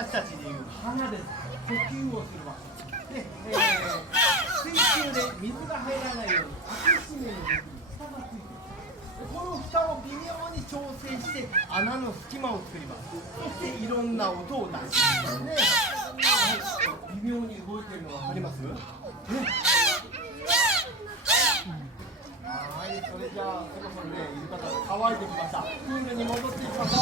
私たちでいう鼻です。呼吸をする場所で、水中で水が入らないように開け閉めの時に蓋がついている。この蓋を微妙に調整して穴の隙間を作ります。そしていろんな音を出しますね。微妙に動いているの分かります？ね。はい、それじゃあそろそろね、イルカたち乾いてきました。プールに戻っていきましょう。